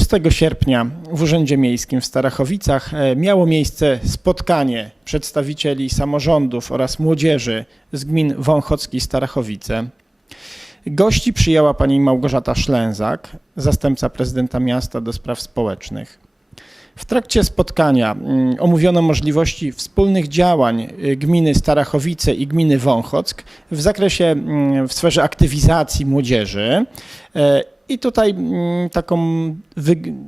6 sierpnia w Urzędzie Miejskim w Starachowicach e, miało miejsce spotkanie przedstawicieli samorządów oraz młodzieży z gmin Wąchocki i Starachowice. Gości przyjęła pani Małgorzata Szlęzak, zastępca prezydenta miasta do spraw społecznych. W trakcie spotkania mm, omówiono możliwości wspólnych działań y, gminy Starachowice i gminy Wąchock w zakresie, mm, w sferze aktywizacji młodzieży. I tutaj mm, taką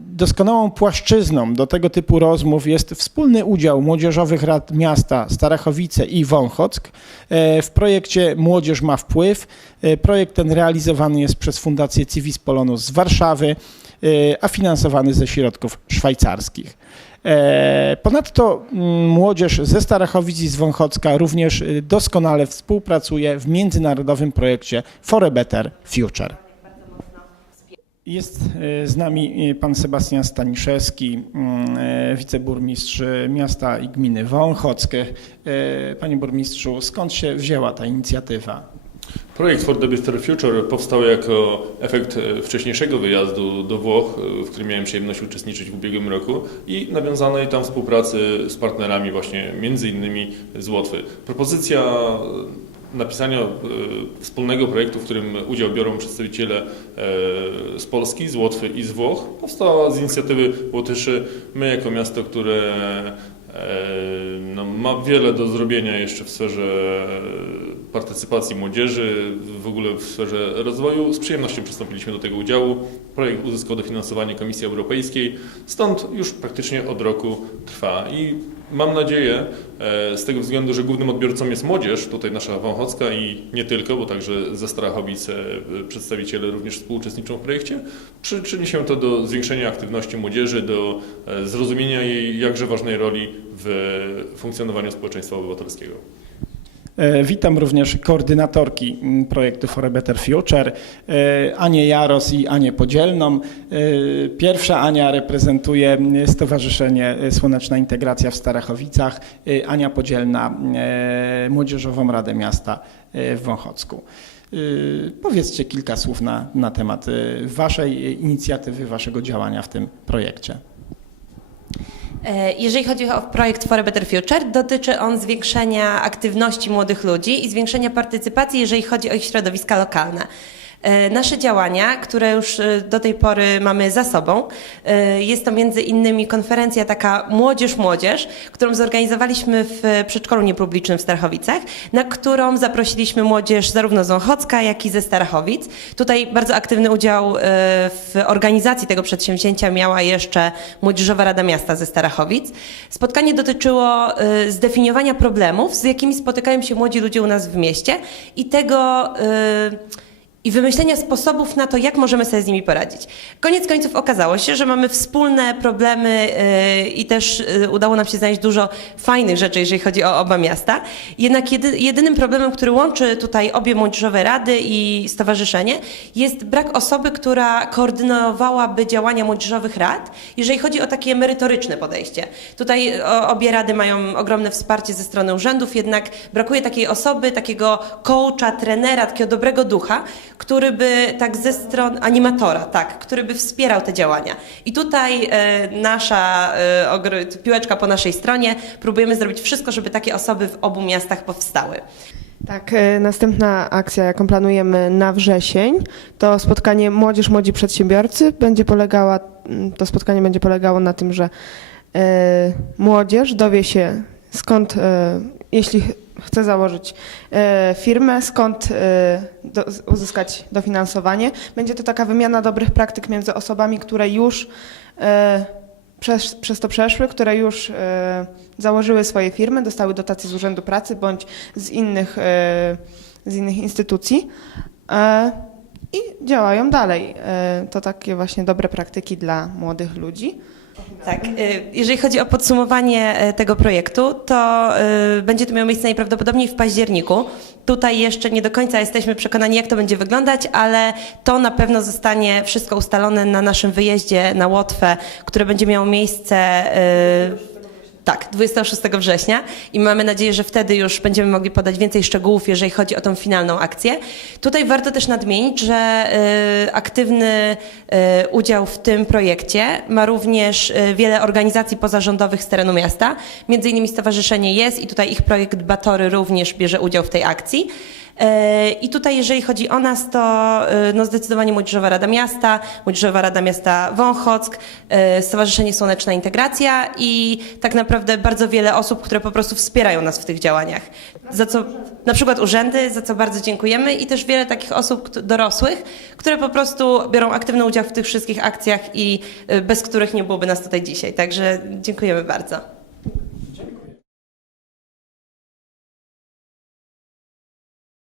doskonałą płaszczyzną do tego typu rozmów jest wspólny udział młodzieżowych rad miasta Starachowice i Wąchock e, w projekcie Młodzież ma wpływ. E, Projekt ten realizowany jest przez Fundację Civis Polonus z Warszawy, e, a finansowany ze środków szwajcarskich. Ponadto mm, młodzież ze Starachowic i z Wąchocka również doskonale współpracuje w międzynarodowym projekcie For a Better Future. Jest e, z nami e, pan Sebastian Staniszewski, mm, e, wiceburmistrz miasta i gminy Wąchock. E, Panie burmistrzu, skąd się wzięła ta inicjatywa? Projekt For the Better Future powstał jako efekt wcześniejszego wyjazdu do Włoch, w którym miałem przyjemność uczestniczyć w ubiegłym roku i nawiązanej tam współpracy z partnerami właśnie między innymi z Łotwy. Propozycja napisania e, wspólnego projektu, w którym udział biorą przedstawiciele e, z Polski, z Łotwy i z Włoch, powstała z inicjatywy Łotyszy. My jako miasto, które e, no, ma wiele do zrobienia jeszcze w sferze partycypacji młodzieży, w ogóle w sferze rozwoju. Z przyjemnością przystąpiliśmy do tego udziału. Projekt uzyskał dofinansowanie Komisji Europejskiej, stąd już praktycznie od roku trwa. I mam nadzieję, e, z tego względu, że głównym odbiorcą jest młodzież, tutaj nasza Wąchocka i nie tylko, bo także ze Starachowic e, przedstawiciele również współuczestniczą w projekcie, przyczyni się to do zwiększenia aktywności młodzieży, do e, zrozumienia jej jakże ważnej roli w funkcjonowaniu społeczeństwa obywatelskiego. E, Witam również koordynatorki projektu For a Better Future, e, Anię Jaros i Anię Podzielną. E, Pierwsza Ania reprezentuje Stowarzyszenie Słoneczna Integracja w Starachowicach, Ania Podzielna Młodzieżową Radę Miasta w Wąchocku. Powiedzcie kilka słów na, na temat Waszej inicjatywy, Waszego działania w tym projekcie. E, Jeżeli chodzi o projekt For a Better Future, dotyczy on zwiększenia aktywności młodych ludzi i zwiększenia partycypacji, jeżeli chodzi o ich środowiska lokalne. E, Nasze działania, które już e, do tej pory mamy za sobą, e, jest to między innymi konferencja taka Młodzież Młodzież, którą zorganizowaliśmy w przedszkolu niepublicznym w Starachowicach, na którą zaprosiliśmy młodzież zarówno z Wąchocka, jak i ze Starachowic. Tutaj bardzo aktywny udział w organizacji tego przedsięwzięcia miała jeszcze Młodzieżowa Rada Miasta ze Starachowic. Spotkanie dotyczyło zdefiniowania problemów, z jakimi spotykają się młodzi ludzie u nas w mieście i tego i wymyślenia sposobów na to, jak możemy sobie z nimi poradzić. Koniec końców okazało się, że mamy wspólne problemy yy, i też yy, udało nam się znaleźć dużo fajnych rzeczy, jeżeli chodzi o oba miasta. Jednak jedy, jedynym problemem, który łączy tutaj obie młodzieżowe rady i stowarzyszenie, jest brak osoby, która koordynowałaby działania młodzieżowych rad, jeżeli chodzi o takie merytoryczne podejście. Tutaj obie rady mają ogromne wsparcie ze strony urzędów, jednak brakuje takiej osoby, takiego coacha, trenera, takiego dobrego ducha, który by tak ze stron animatora, tak, który by wspierał te działania. I tutaj e, nasza e, piłeczka po naszej stronie, próbujemy zrobić wszystko, żeby takie osoby w obu miastach powstały. Tak, e, następna akcja, jaką planujemy na wrzesień, to spotkanie Młodzież Młodzi Przedsiębiorcy. Będzie polegała, mm, to spotkanie będzie polegało na tym, że młodzież dowie się skąd, jeśli ch- chce założyć e, firmę, skąd e, uzyskać dofinansowanie. Będzie to taka wymiana dobrych praktyk między osobami, które już e, przez, przez to przeszły, które już założyły swoje firmy, dostały dotacje z Urzędu Pracy bądź z innych, z innych instytucji i działają dalej. To takie właśnie dobre praktyki dla młodych ludzi. Tak, y, jeżeli chodzi o podsumowanie y, tego projektu, to y, będzie to miało miejsce najprawdopodobniej w październiku. Tutaj jeszcze nie do końca jesteśmy przekonani, jak to będzie wyglądać, ale to na pewno zostanie wszystko ustalone na naszym wyjeździe na Łotwę, które będzie miało miejsce. Tak, 26 września i mamy nadzieję, że wtedy już będziemy mogli podać więcej szczegółów, jeżeli chodzi o tą finalną akcję. Tutaj warto też nadmienić, że y, aktywny y, udział w tym projekcie ma również y, wiele organizacji pozarządowych z terenu miasta, między innymi Stowarzyszenie Jest i tutaj ich projekt Batory również bierze udział w tej akcji. E, I tutaj, jeżeli chodzi o nas, to e, no zdecydowanie Młodzieżowa Rada Miasta, Młodzieżowa Rada Miasta Wąchock, e, Stowarzyszenie Słoneczna Integracja i tak naprawdę bardzo wiele osób, które po prostu wspierają nas w tych działaniach. Za co na przykład urzędy, za co bardzo dziękujemy i też wiele takich osób dorosłych, które po prostu biorą aktywny udział w tych wszystkich akcjach i bez których nie byłoby nas tutaj dzisiaj. Także dziękujemy bardzo.